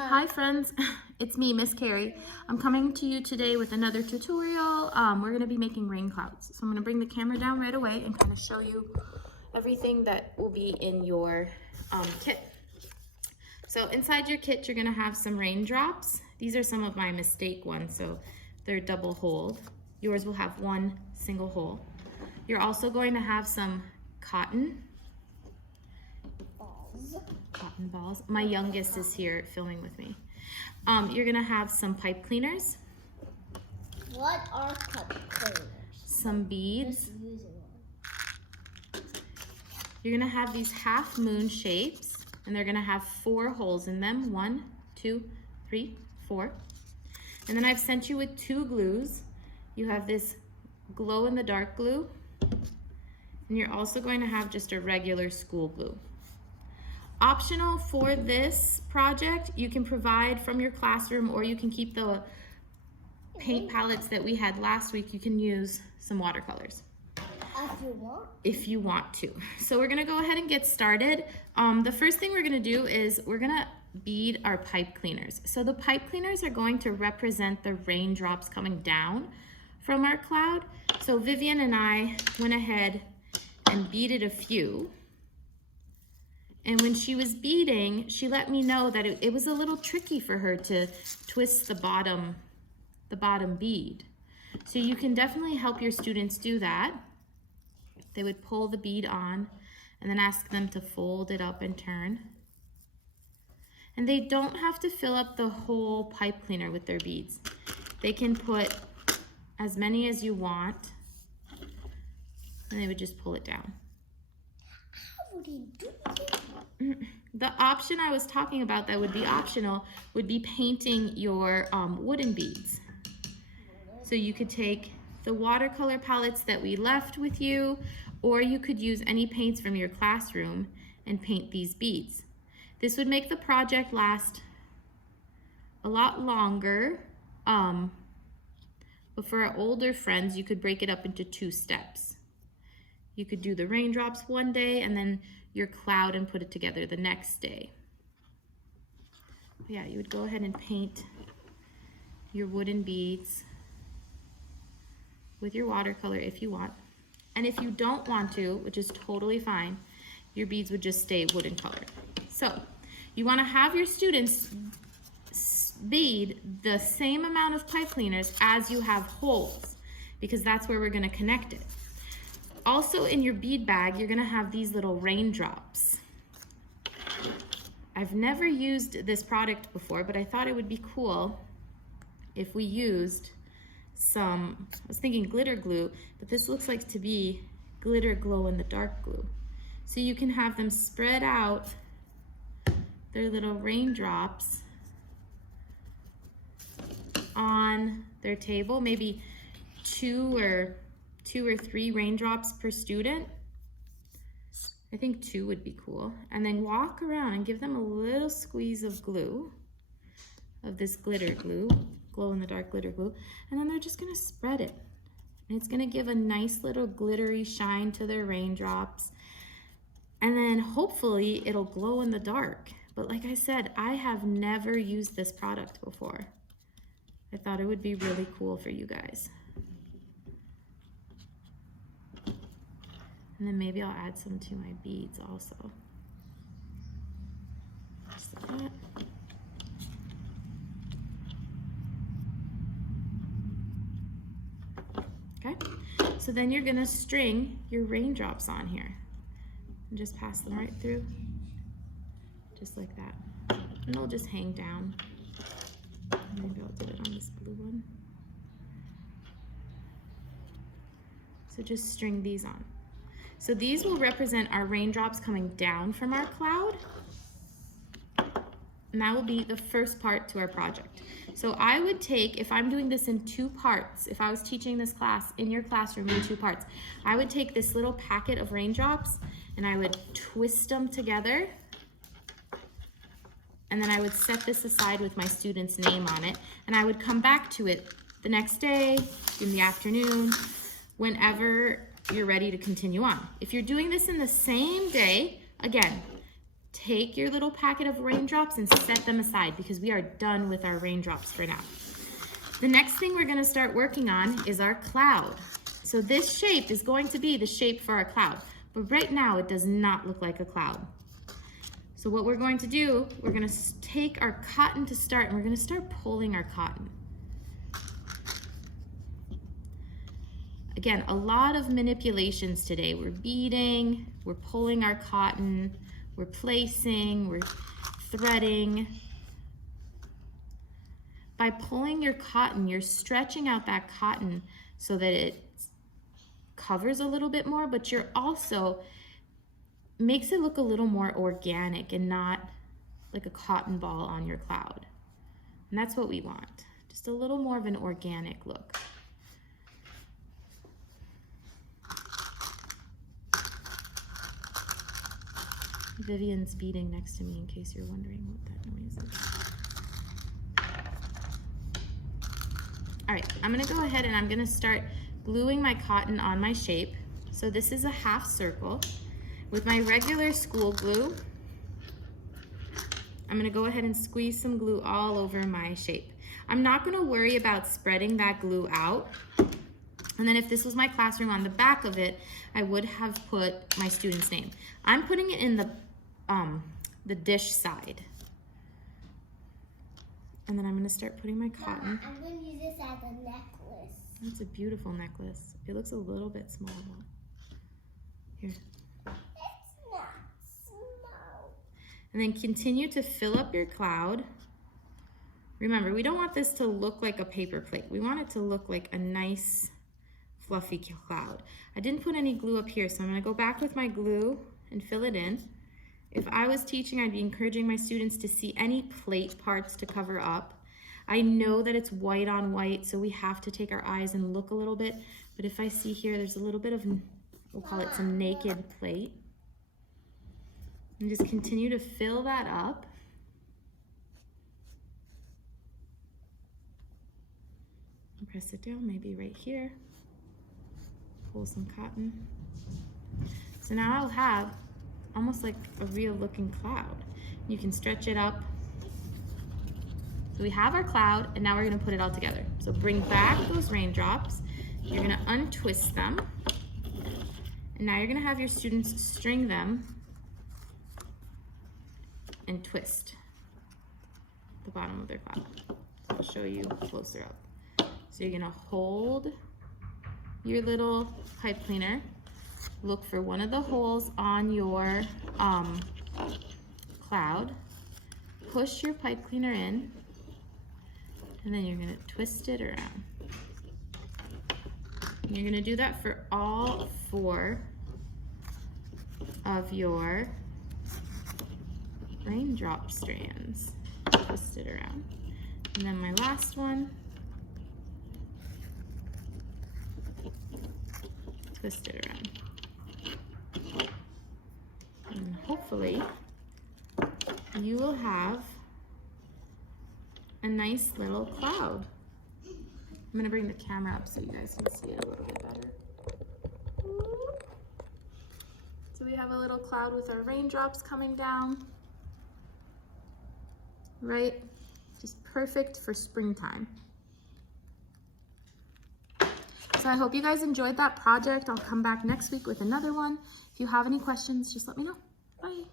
Hi friends, it's me, Miss Carrie. I'm coming to you today with another tutorial. We're going to be making rain clouds. So I'm going to bring the camera down right away and kind of show you everything that will be in your kit. So inside your kit, you're going to have some raindrops. These are some of my mistake ones, so they're double holed. Yours will have one single hole. You're also going to have some cotton balls. My youngest is here filming with me. You're gonna have some pipe cleaners. What are pipe cleaners? Some beads. You're gonna have these half moon shapes, and they're gonna have 4 holes in them. 1, 2, 3, 4. And then I've sent you with 2 glues. You have this glow in the dark glue, and you're also going to have just a regular school glue. Optional for this project, you can provide from your classroom, or you can keep the paint palettes that we had last week. You can use some watercolors. If you want to. So we're gonna go ahead and get started. The first thing we're gonna do is we're gonna bead our pipe cleaners. So the pipe cleaners are going to represent the raindrops coming down from our cloud. So Vivian and I went ahead and beaded a few. And when she was beading, she let me know that it was a little tricky for her to twist the bottom bead. So you can definitely help your students do that. They would pull the bead on and then ask them to fold it up and turn. And they don't have to fill up the whole pipe cleaner with their beads. They can put as many as you want, and they would just pull it down. The option I was talking about that would be optional would be painting your wooden beads. So you could take the watercolor palettes that we left with you, or you could use any paints from your classroom and paint these beads. This would make the project last a lot longer, but for our older friends, you could break it up into 2 steps. You could do the raindrops one day and then your cloud and put it together the next day. Yeah, you would go ahead and paint your wooden beads with your watercolor if you want. And if you don't want to, which is totally fine, your beads would just stay wooden color. So you want to have your students bead the same amount of pipe cleaners as you have holes, because that's where we're going to connect it. Also in your bead bag, you're gonna have these little raindrops. I've never used this product before, but I thought it would be cool if we used some, I was thinking glitter glue, but this looks like to be glitter glow in the dark glue. So you can have them spread out their little raindrops on their table, maybe 2 or 3 raindrops per student. I think 2 would be cool. And then walk around and give them a little squeeze of glue, of this glitter glue, glow in the dark glitter glue. And then they're just gonna spread it. And it's gonna give a nice little glittery shine to their raindrops. And then hopefully it'll glow in the dark. But like I said, I have never used this product before. I thought it would be really cool for you guys. And then maybe I'll add some to my beads also. Just like that. Okay, so then you're gonna string your raindrops on here and just pass them right through, just like that. And they'll just hang down. Maybe I'll do it on this blue one. So just string these on. So these will represent our raindrops coming down from our cloud. And that will be the first part to our project. So I would take, if I'm doing this in 2 parts, if I was teaching this class in your classroom in 2 parts, I would take this little packet of raindrops and I would twist them together. And then I would set this aside with my student's name on it. And I would come back to it the next day, in the afternoon, whenever you're ready to continue on. If you're doing this in the same day, again, take your little packet of raindrops and set them aside because we are done with our raindrops for now. The next thing we're gonna start working on is our cloud. So this shape is going to be the shape for our cloud, but right now it does not look like a cloud. So what we're going to do, we're gonna take our cotton to start, and we're gonna start pulling our cotton. Again, a lot of manipulations today. We're beading, we're pulling our cotton, we're placing, we're threading. By pulling your cotton, you're stretching out that cotton so that it covers a little bit more, but you're also makes it look a little more organic and not like a cotton ball on your cloud. And that's what we want, just a little more of an organic look. Vivian's beading next to me in case you're wondering what that noise is. All right, I'm gonna go ahead and I'm gonna start gluing my cotton on my shape. So this is a half circle. With my regular school glue, I'm gonna go ahead and squeeze some glue all over my shape. I'm not gonna worry about spreading that glue out. And then if this was my classroom, on the back of it, I would have put my student's name. I'm putting it in the dish side. And then I'm gonna start putting my cotton. Mama, I'm gonna use this as a necklace. That's a beautiful necklace. It looks a little bit small though. Here. It's not small. And then continue to fill up your cloud. Remember, we don't want this to look like a paper plate. We want it to look like a nice, fluffy cloud. I didn't put any glue up here, so I'm gonna go back with my glue and fill it in. If I was teaching, I'd be encouraging my students to see any plate parts to cover up. I know that it's white on white, so we have to take our eyes and look a little bit, but if I see here, there's a little bit of, we'll call it some naked plate. And just continue to fill that up. And press it down, maybe right here. Pull some cotton. So now I'll have almost like a real looking cloud. You can stretch it up. So we have our cloud, and now we're gonna put it all together. So bring back those raindrops. You're gonna untwist them. And now you're gonna have your students string them and twist the bottom of their cloud. So I'll show you closer up. So you're gonna hold your little pipe cleaner, look for one of the holes on your cloud, push your pipe cleaner in, and then you're gonna twist it around. And you're gonna do that for all 4 of your raindrop strands. Twist it around. And then my last one, twist it around. And hopefully you will have a nice little cloud. I'm gonna bring the camera up so you guys can see it a little bit better. So we have a little cloud with our raindrops coming down, right? Just perfect for springtime. So I hope you guys enjoyed that project. I'll come back next week with another one. If you have any questions, just let me know. Bye.